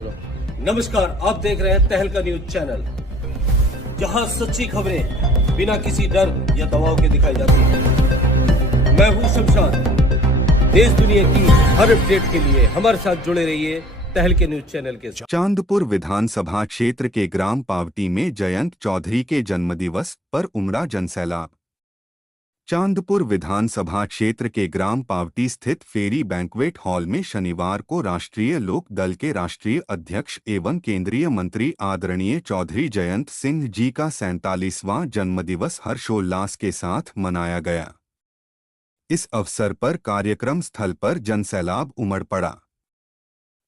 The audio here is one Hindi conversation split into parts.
नमस्कार, आप देख रहे हैं तहलका न्यूज चैनल, जहां सच्ची खबरें बिना किसी डर या दबाव के दिखाई जाती हैं। मैं हूं शमशाद। देश दुनिया की हर अपडेट के लिए हमारे साथ जुड़े रहिए तहलका न्यूज चैनल के साथ। चांदपुर विधानसभा क्षेत्र के ग्राम पावटी में जयंत चौधरी के जन्मदिवस पर उमड़ा जनसैलाब। चांदपुर विधानसभा क्षेत्र के ग्राम पावटी स्थित फेरी बैंक्वेट हॉल में शनिवार को राष्ट्रीय लोक दल के राष्ट्रीय अध्यक्ष एवं केंद्रीय मंत्री आदरणीय चौधरी जयंत सिंह जी का 47वां जन्मदिवस हर्षोल्लास के साथ मनाया गया। इस अवसर पर कार्यक्रम स्थल पर जनसैलाब उमड़ पड़ा।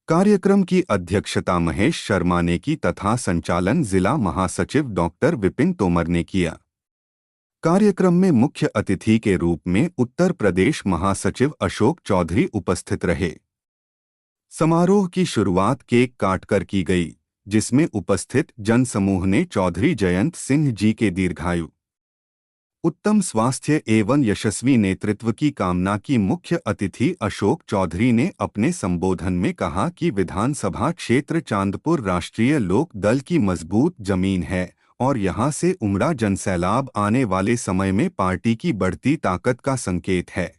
कार्यक्रम की अध्यक्षता महेश शर्मा ने की तथा संचालन जिला महासचिव डॉक्टर विपिन तोमर ने किया। कार्यक्रम में मुख्य अतिथि के रूप में उत्तर प्रदेश महासचिव अशोक चौधरी उपस्थित रहे। समारोह की शुरुआत केक काटकर की गई, जिसमें उपस्थित जनसमूह ने चौधरी जयंत सिंह जी के दीर्घायु, उत्तम स्वास्थ्य एवं यशस्वी नेतृत्व की कामना की। मुख्य अतिथि अशोक चौधरी ने अपने संबोधन में कहा कि विधानसभा क्षेत्र चांदपुर राष्ट्रीय लोक दल की मजबूत जमीन है और यहां से उमड़ा जनसैलाब आने वाले समय में पार्टी की बढ़ती ताकत का संकेत है।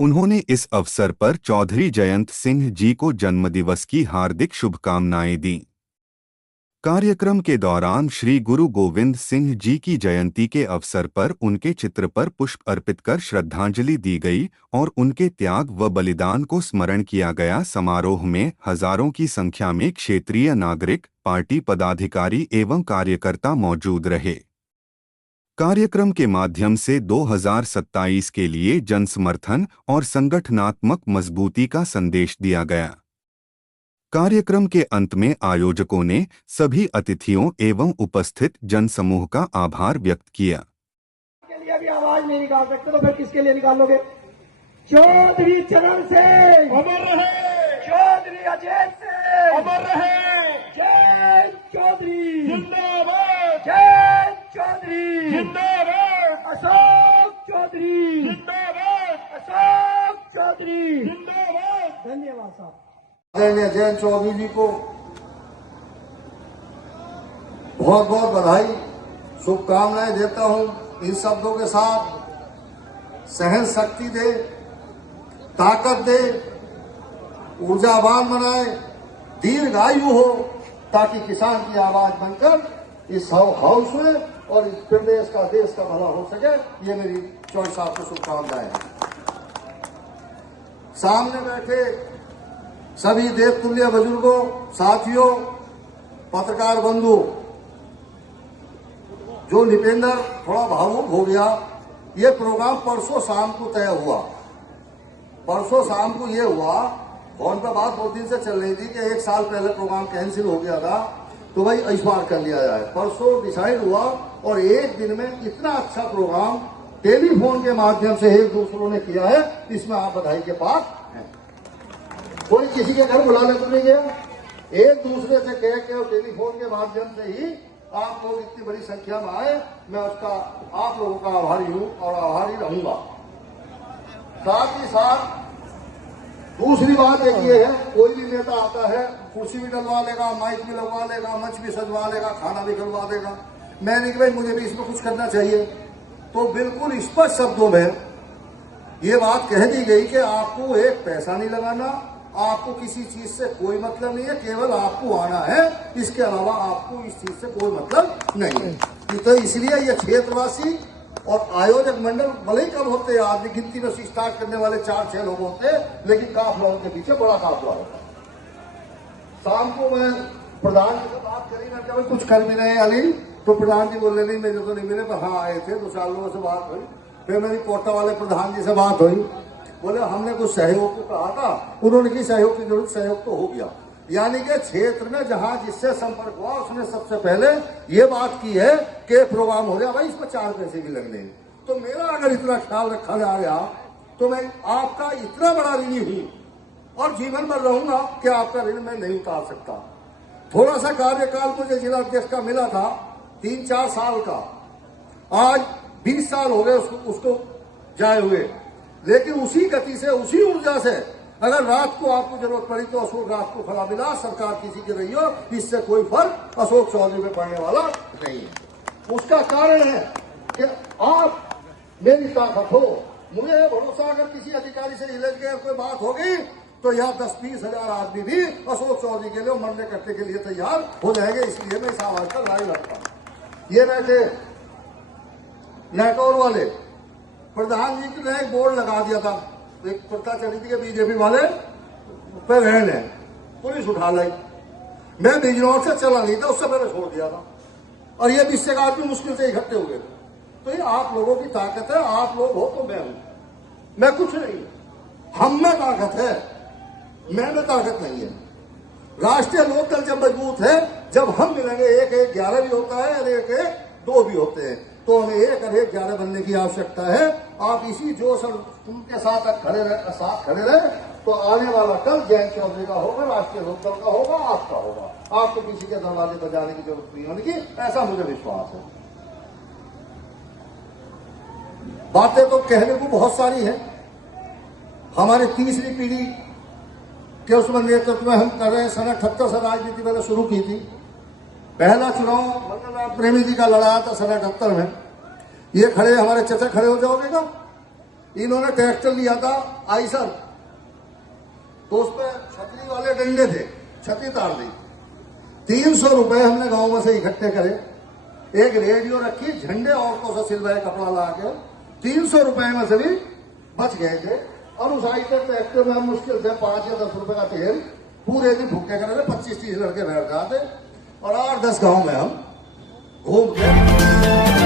उन्होंने इस अवसर पर चौधरी जयंत सिंह जी को जन्मदिवस की हार्दिक शुभकामनाएं दी। कार्यक्रम के दौरान श्री गुरु गोविंद सिंह जी की जयंती के अवसर पर उनके चित्र पर पुष्प अर्पित कर श्रद्धांजलि दी गई और उनके त्याग व बलिदान को स्मरण किया गया। समारोह में हजारों की संख्या में क्षेत्रीय नागरिक, पार्टी पदाधिकारी एवं कार्यकर्ता मौजूद रहे। कार्यक्रम के माध्यम से 2027 के लिए जनसमर्थन और संगठनात्मक मजबूती का संदेश दिया गया। कार्यक्रम के अंत में आयोजकों ने सभी अतिथियों एवं उपस्थित जनसमूह का आभार व्यक्त किया। के लिए भी आवाज नहीं निकाल सकते तो फिर किसके लिए निकालोगे? चौधरी चरण से अमर रहे, चौधरी अजय से अमर रहे, जय चौधरी जिंदाबाद, जय चौधरी जिंदाबाद, अशोक चौधरी जिंदाबाद, अशोक चौधरी जिंदाबाद। धन्यवाद साहब। आदरणीय जयंत चौधरी जी को बहुत बहुत बधाई, शुभकामनाएं देता हूं। इन शब्दों के साथ सहन शक्ति दे, ताकत दे, ऊर्जावान बनाए, दीर्घायु हो, ताकि किसान की आवाज बनकर इस हाउस में और इस प्रदेश का, देश का भला हो सके। ये मेरी चौधरी साहब को शुभकामनाएं हैं। सामने बैठे सभी देवतुल्य बुजुर्गों, साथियों, पत्रकार बंधु, जो निपेंद्र थोड़ा भावुक हो गया, ये प्रोग्राम परसों शाम को तय हुआ। परसों शाम को ये हुआ, फोन पर बात बहुत दिन से चल रही थी कि 1 साल पहले प्रोग्राम कैंसिल हो गया था, तो भाई इस बार कर लिया जाए। परसों डिसाइड हुआ और एक दिन में इतना अच्छा प्रोग्राम टेलीफोन के माध्यम से एक दूसरों ने किया है, इसमें आप बधाई के पात्र हैं। कोई किसी के घर बुलाने तो नहीं गया, एक दूसरे से कह के टेलीफोन के माध्यम से ही आप लोग इतनी बड़ी संख्या में आए। मैं उसका, आप लोगों का आभारी हूं और आभारी रहूंगा। साथ ही साथ दूसरी बात एक ये है, कोई भी नेता आता है, कुर्सी भी डलवा लेगा, माइक भी लगवा लेगा, मंच भी सजवा लेगा, खाना भी खिलवा देगा। मैंने कि भाई मुझे भी इसमें कुछ करना चाहिए, तो बिल्कुल स्पष्ट शब्दों में ये बात कह दी गई कि आपको एक पैसा नहीं लगाना, आपको किसी चीज से कोई मतलब नहीं है, केवल आपको आना है, इसके अलावा आपको इस चीज से कोई मतलब नहीं है। तो इसलिए ये क्षेत्रवासी और आयोजक मंडल भले ही कम होते, आदमी गिनती में स्टार्ट करने वाले 4-6 लोग होते, लेकिन काफिला उनके पीछे बड़ा काफिला होता। शाम को मैं प्रधान जी से बात करी, मैं क्या कुछ कर भी रहे अली, तो प्रधान जी बोले नहीं मेरे तो नहीं मिले, पर हाँ आए थे, 2-4 लोगों से बात हुई। फिर मेरी कोटा वाले प्रधान जी से बात हुई, बोले हमने कुछ सहयोग को कहा था, उन्होंने की सहयोग की जरूरत, सहयोग तो हो गया। यानी कि क्षेत्र में जहां जिससे संपर्क हुआ उसने सबसे पहले ये बात की है कि प्रोग्राम हो गया भाई, इसमें 4 पैसे भी लगने। तो मेरा अगर इतना ख्याल रखा जा गया तो मैं आपका इतना बड़ा ऋणी हूं और जीवन भर रहूंगा कि आपका ऋण मैं नहीं उतार सकता। थोड़ा सा कार्यकाल मुझे जिला अध्यक्ष का मिला था, 3-4 साल का, आज 20 साल हो गए उसको जाए हुए, लेकिन उसी गति से, उसी ऊर्जा से अगर रात को आपको जरूरत पड़ी तो अशोक रात को खड़ा मिला, सरकार किसी की रही हो, इससे कोई फर्क अशोक चौधरी में पड़ने वाला नहीं है। उसका कारण है कि आप मेरी ताकत हो, मुझे भरोसा अगर किसी अधिकारी से इलेज के कोई बात होगी तो यहाँ 10-20 हजार आदमी भी अशोक चौधरी के लिए मरने कटने के लिए तैयार हो जाएंगे। इसलिए मैं इस आवाज पर लड़ाई लड़ता हूं। ये बैठे नेटौर वाले प्रधान जी ने एक बोर्ड लगा दिया था, एक पता चली थी कि बीजेपी वाले पे रहन है, पुलिस उठा लाई। मैं बिजनौर से चला नहीं था, उससे मैंने छोड़ दिया था और ये 20 से आदमी मुश्किल से इकट्ठे हुए थे। तो ये आप लोगों की ताकत है, आप लोग हो तो मैं हूं, मैं कुछ नहीं, हम में ताकत है, मैं में ताकत नहीं है। राष्ट्रीय लोकदल जब मजबूत है, जब हम मिलेंगे 1-1 11 भी होता है और 1-1 2 भी होते हैं, तो हमें 1 और 1 11 बनने की आवश्यकता है। आप इसी जोश और उनके साथ खड़े रहे तो आने वाला कल जयंत चौधरी का होगा, राष्ट्रीय लोकदल का होगा, आपका होगा। आपको किसी के दरवाजे पर जाने की जरूरत नहीं होगी, ऐसा मुझे विश्वास है। बातें तो कहने को बहुत सारी है। हमारे तीसरी पीढ़ी के उसमें नेतृत्व में हम कर रहे हैं। सन 78 से राजनीति मैंने शुरू की थी। पहला चुनाव मंगलराम प्रेमी जी का लड़ा था सन 78 में। ये खड़े हमारे चचा खड़े हो जाओगे का, इन्होंने ट्रैक्टर लिया था आइसर, तो उस पर छतरी वाले डंडे थे, छतरी तार दी। 300 रुपए हमने गांव में से इकट्ठे करे, एक रेडियो रखी, झंडे औरतों से सिलवाए कपड़ा ला के, 300 रुपए में से भी बच गए थे। और उस आइसर ट्रैक्टर में हम मुश्किल से 5 या 10 रुपए का तेल पूरे दिन भूखे कर रहे, 25-30 लड़के बैठ जाते और 8-10 गांव में हम घूम के